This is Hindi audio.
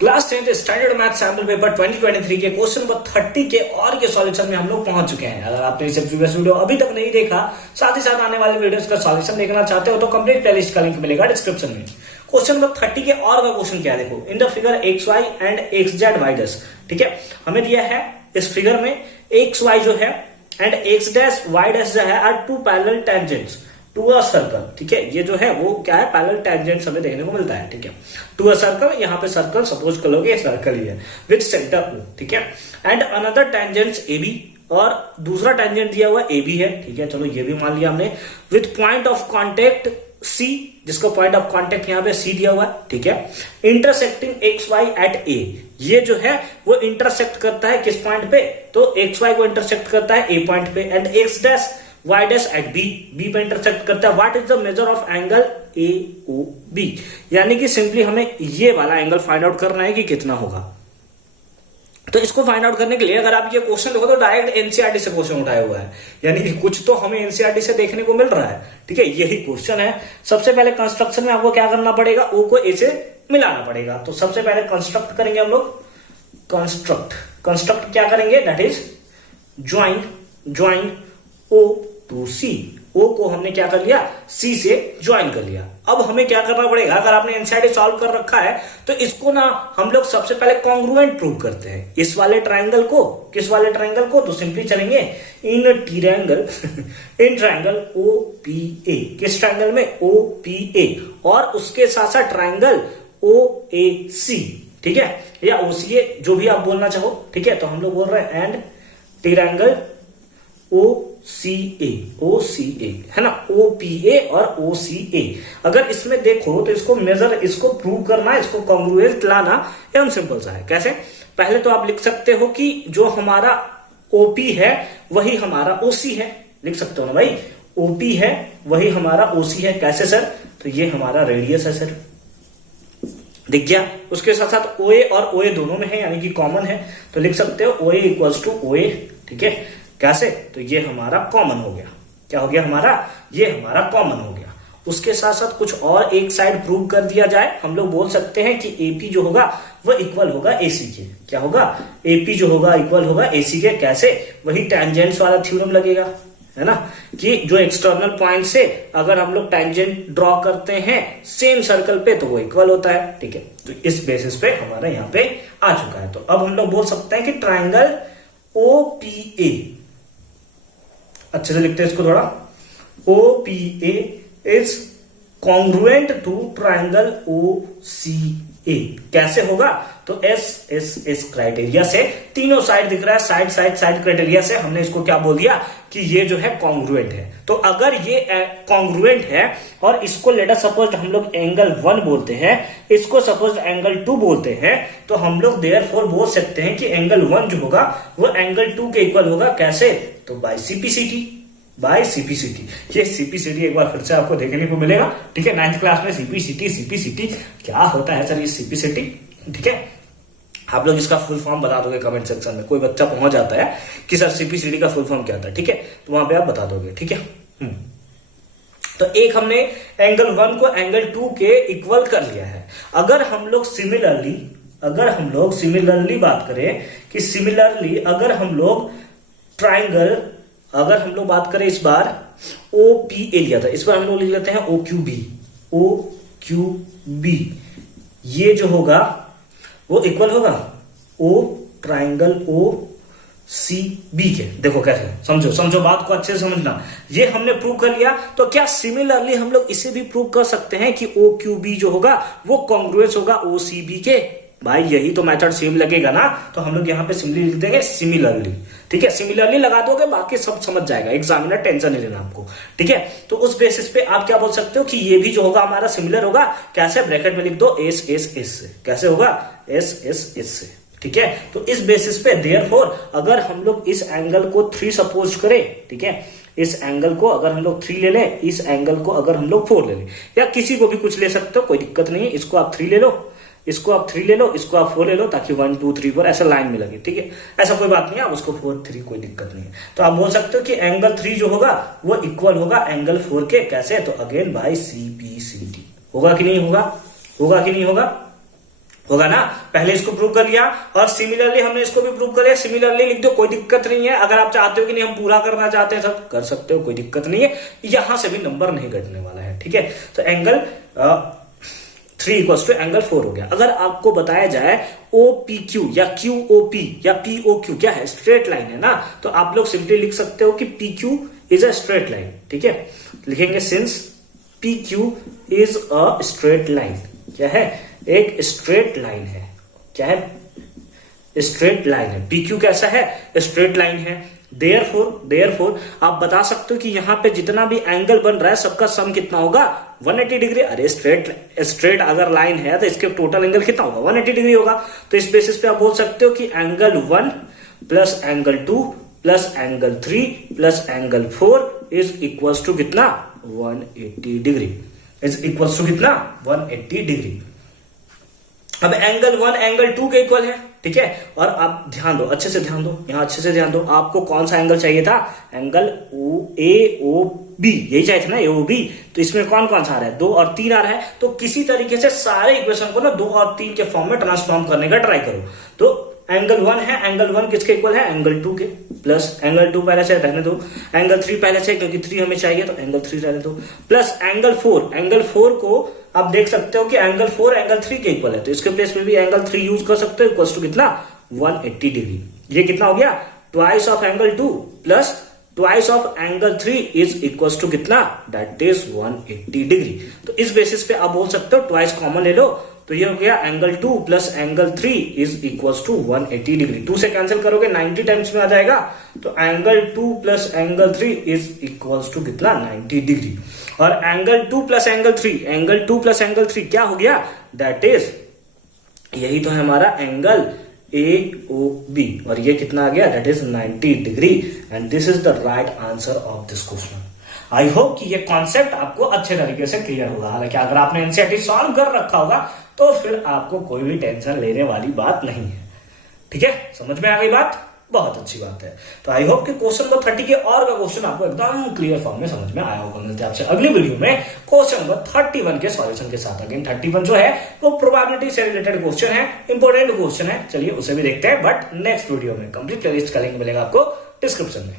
Class 10th standard math sample paper 2023 के क्वेश्चन नंबर 30 के और के सॉल्यूशन में हम लोग पहुंच चुके हैं। अगर आपने इसे प्रीवियस वीडियो अभी तक नहीं देखा, साथ ही साथ आने वाले वीडियोस का सॉल्यूशन देखना चाहते हो तो कंप्लीट प्लेलिस्ट का लिंक मिलेगा डिस्क्रिप्शन में। क्वेश्चन नंबर 30 के और का क्वेश्चन क्या है, देखो in the figure X Y and X Z Y dash. ठीक है, हमें दिया है इस फिगर में एक्स वाई जो है and X dash Y dash जो है are two parallel tangents to a circle. ठीक है, ये जो है वो क्या है, पैरेलल टेंजेंट्स हमें देखने को मिलता है। ठीक है, टू अ सर्कल, यहाँ पे सर्कल सपोज कर लोगे सर्कल ही है विद सेंटर ओ। ठीक है, and another tangents A B, और दूसरा टेंजेंट दिया हुआ ए बी है। ठीक है, चलो ये भी मान लिया हमने, विद पॉइंट ऑफ कॉन्टेक्ट सी, जिसका पॉइंट ऑफ कॉन्टेक्ट यहाँ पे सी दिया हुआ है। ठीक है, इंटरसेक्टिंग एक्स वाई एट ए, ये जो है वो इंटरसेक्ट करता है किस पॉइंट पे, तो एक्स वाई को इंटरसेक्ट करता है ए पॉइंट पे, and X dash Y dash at B, B पे इंटरसेक्ट करता है। What is the measure of angle A O B, यानी कि सिंपली हमें ये वाला एंगल फाइंड आउट करना है कि कितना होगा। तो इसको फाइंड आउट करने के लिए अगर आप ये क्वेश्चन देखो तो डायरेक्ट एनसीईआरटी से क्वेश्चन उठाया हुआ है, यानी कि कुछ तो हमें एनसीईआरटी से देखने को मिल रहा है। ठीक है, यही क्वेश्चन है। सबसे पहले कंस्ट्रक्शन में आपको क्या करना पड़ेगा, ओ को ए से मिलाना पड़ेगा। तो सबसे पहले कंस्ट्रक्ट करेंगे हम लोग, कंस्ट्रक्ट क्या करेंगे, that is join O to C. O को हमने क्या कर लिया, सी से ज्वाइन कर लिया। अब हमें क्या करना पड़ेगा, अगर आपने एनसीईआरटी सॉल्व कर रखा है तो इसको ना हम लोग सबसे पहले कॉन्ग्रुएंट प्रूव करते हैं। इस वाले ट्राइंगल को, किस वाले ट्राइंगल को, तो सिंपली चलेंगे इन ट्राइंगल ओ पी ए। किस ट्राइंगल में, ओ पी ए, और उसके साथ साथ ट्राइंगल ओ ए सी। ठीक है, या ओ सी ए, जो भी आप बोलना चाहो। ठीक है, तो हम लोग बोल रहे हैं एंड ट्राइंगल ओ सी ए, है ना, ओ पी ए और ओ सी ए। अगर इसमें देखो तो इसको मेजर, इसको प्रूव करना, इसको कॉन्ग्रुएंट लाना एकदम सिंपल सा है। कैसे, पहले तो आप लिख सकते हो कि जो हमारा ओपी है वही हमारा ओसी है, लिख सकते हो ना भाई, ओपी है वही हमारा ओसी है। कैसे सर, तो ये हमारा रेडियस है सर, दिख गया। उसके साथ साथ ओए और ओए दोनों में है, यानी कि कॉमन है, तो लिख सकते हो ओए इक्वल्स टू ओए। ठीक है, कैसे, तो ये हमारा कॉमन हो गया। क्या हो गया हमारा, ये हमारा कॉमन हो गया। उसके साथ साथ कुछ और एक साइड प्रूव कर दिया जाए, हम लोग बोल सकते हैं कि एपी जो होगा वो इक्वल होगा एसी के। क्या होगा, एपी जो होगा इक्वल होगा एसी के। कैसे, वही टेंजेंट्स वाला थ्योरम लगेगा, है ना, कि जो एक्सटर्नल पॉइंट से अगर हम लोग टेंजेंट ड्रॉ करते हैं सेम सर्कल पे तो वो इक्वल होता है। ठीक है, तो इस बेसिस पे हमारा यहाँ पे आ चुका है। तो अब हम लोग बोल सकते हैं कि ट्राइंगल ओ पी ए, अच्छे से लिखते हैं इसको थोड़ा, O P A is congruent to triangle O C A. कैसे होगा, तो एस क्राइटेरिया से, तीनों साइड दिख रहा है, साइड क्राइटेरिया से हमने इसको क्या बोल दिया कि ये जो है कॉन्ग्रुएंट है। तो अगर ये कॉन्ग्रुएंट है और इसको लेट अस सपोज हम लोग एंगल 1 बोलते हैं, इसको सपोज एंगल 2 बोलते हैं, तो हम लोग देयरफॉर बोल सकते हैं कि एंगल 1 जो होगा वो एंगल 2 के इक्वल होगा। कैसे, तो बाय सीपीसीटी, ये सीपीसीटी एक बार फिर से आपको देखने को मिलेगा। ठीक है, 9th क्लास में सीपीसीटी क्या होता है सर ये सीपीसीटी। ठीक है, आप लोग इसका फुल फॉर्म बता दोगे कमेंट सेक्शन में। कोई बच्चा पहुंच जाता है कि सर सीपीसीटी का फुल फॉर्म क्या होता है, ठीक है, तो वहां पे आप बता दोगे। ठीक है, तो एक हमने एंगल 1 को एंगल 2 के इक्वल कर लिया है। अगर हम लोग सिमिलरली बात करें कि सिमिलरली अगर हम लोग ट्राइंगल, अगर हम लोग बात करें इस बार ओ पी ए लिया था, इस बार हम लोग लिख लेते हैं ओ क्यू बी, ये जो होगा वो इक्वल होगा ओ ट्राइंगल ओ सी बी के। देखो कैसे, समझो बात को अच्छे से समझना। ये हमने प्रूव कर लिया, तो क्या सिमिलरली हम लोग इसे भी प्रूव कर सकते हैं कि ओ क्यू बी जो होगा वो कॉन्ग्रुएंस होगा ओ सी बी के। भाई यही तो मेथड सेम लगेगा ना, तो हम लोग यहाँ पे सिंपली लिख देंगे सिमिलरली। ठीक है, सिमिलरली लगा दोगे, बाकी सब समझ जाएगा एग्जामिनर, टेंशन नहीं लेना आपको। ठीक है, तो उस बेसिस पे आप क्या बोल सकते हो कि ये भी जो होगा हमारा सिमिलर होगा। कैसे, ब्रैकेट में लिख दो एस से। कैसे होगा, एस से। ठीक है, तो इस बेसिस पे देयरफॉर अगर हम लोग इस एंगल को 3 सपोज करें, ठीक है, इस एंगल को अगर हम लोग 3 ले लें, इस एंगल को अगर हम लोग 4 ले लें, या किसी को भी कुछ ले सकते हो, कोई दिक्कत नहीं है। इसको आप 3 ले लो, इसको आप 3 ले लो, इसको आप 4 ले लो, ताकि 1 2 3 4 ऐसा लाइन में लगे। ठीक है, ऐसा कोई बात नहीं है, आप उसको 4 3 कोई दिक्कत नहीं है। तो आप बोल सकते हो कि एंगल 3 जो होगा वो इक्वल होगा एंगल 4 के। कैसे, तो अगेन बाय सीपीसीटी। होगा कि नहीं होगा, होगा ना। पहले इसको प्रूव कर लिया और सिमिलरली हमने इसको भी प्रूव कर लिया। सिमिलरली लिख दो, कोई दिक्कत नहीं है। अगर आप चाहते हो कि नहीं हम पूरा करना चाहते हैं सब कर सकते हो, कोई दिक्कत नहीं है। यहां से भी नंबर नहीं घटने वाला है, ठीक है। तो एंगल 3 इक्वल्स टू एंगल 4 हो गया। अगर आपको बताया जाए OPQ या QOP या POQ क्या है, स्ट्रेट लाइन है ना, तो आप लोग सिंपली लिख सकते हो कि PQ is a straight line, ठीक है। लिखेंगे since PQ is a straight line, क्या है, एक स्ट्रेट लाइन है। क्या है, स्ट्रेट लाइन है। PQ कैसा है, स्ट्रेट लाइन है। देयरफॉर आप बता सकते हो कि यहां पे जितना भी एंगल बन रहा है सबका सम कितना होगा, 180 डिग्री। अरे स्ट्रेट अगर लाइन है तो इसके टोटल एंगल कितना होगा, 180 डिग्री होगा। तो इस बेसिस पे आप बोल सकते हो कि angle 1 plus angle 2 plus angle 3 plus angle 4 is equals to कितना, 180 डिग्री। इज इक्वल्स टू कितना, 180 डिग्री। अब एंगल 1 एंगल 2 के इक्वल है, ठीक है। और आप ध्यान दो, अच्छे से ध्यान दो, यहां अच्छे से ध्यान दो। आपको कौन सा एंगल चाहिए था, एंगल AOB, यही चाहिए था ना, AOB। तो इसमें कौन कौन सा आ रहा है, 2 और 3 आ रहा है। तो किसी तरीके से सारे इक्वेशन को ना 2 और 3 के फॉर्म में ट्रांसफॉर्म करने का ट्राई करो। तो एंगल 1 है, एंगल 1 किसके इक्वल है, एंगल 2 के, प्लस एंगल 2 पहले से रहने दो, एंगल 3 पहले से, क्योंकि 3 हमें चाहिए तो एंगल 3 रहने दो, प्लस एंगल 4। एंगल 4 को आप देख सकते हो कि एंगल 4 एंगल 3 के इक्वल है, तो इसके प्लेस में भी एंगल 3 यूज कर सकते हो, इक्वल्स टू कितना, 180 डिग्री। ये कितना हो गया, twice of angle 2 plus twice of angle 3 is equals to कितना, दैट इज 180 डिग्री। तो इस बेसिस पे आप बोल सकते हो, ट्वाइस कॉमन ले लो, तो ये हो गया angle 2 plus angle 3 is equals to 180 degree. 2 से कैंसिल करोगे 90 टाइम्स में आ जाएगा, तो angle 2 plus angle 3 is equals to कितना, 90 डिग्री। और angle 2 plus angle 3, angle 2 plus angle 3 क्या हो गया, दैट इज, यही तो है हमारा एंगल AOB, और ये कितना आ गया, that is 90 degree. And this is the right answer of this question. I hope कि ये कॉन्सेप्ट आपको अच्छे तरीके से क्लियर होगा। हालांकि अगर आपने एनसीईआरटी सॉल्व कर रखा होगा तो फिर आपको कोई भी टेंशन लेने वाली बात नहीं है, ठीक है। समझ में आ गई बात, बहुत अच्छी बात है। तो आई होप कि क्वेश्चन नंबर 30 के और का क्वेश्चन आपको एकदम क्लियर फॉर्म में समझ में आया होगा। मिलते हैं आपसे अगली वीडियो में क्वेश्चन नंबर 31 के सॉल्यूशन के साथ। अगेन 31 जो है वो प्रोबेबिलिटी से रिलेटेड क्वेश्चन है, इंपॉर्टेंट क्वेश्चन है। चलिए उसे भी देखते हैं, बट नेक्स्ट वीडियो में। कंप्लीट प्लेलिस्ट का लिंक मिलेगा आपको डिस्क्रिप्शन में।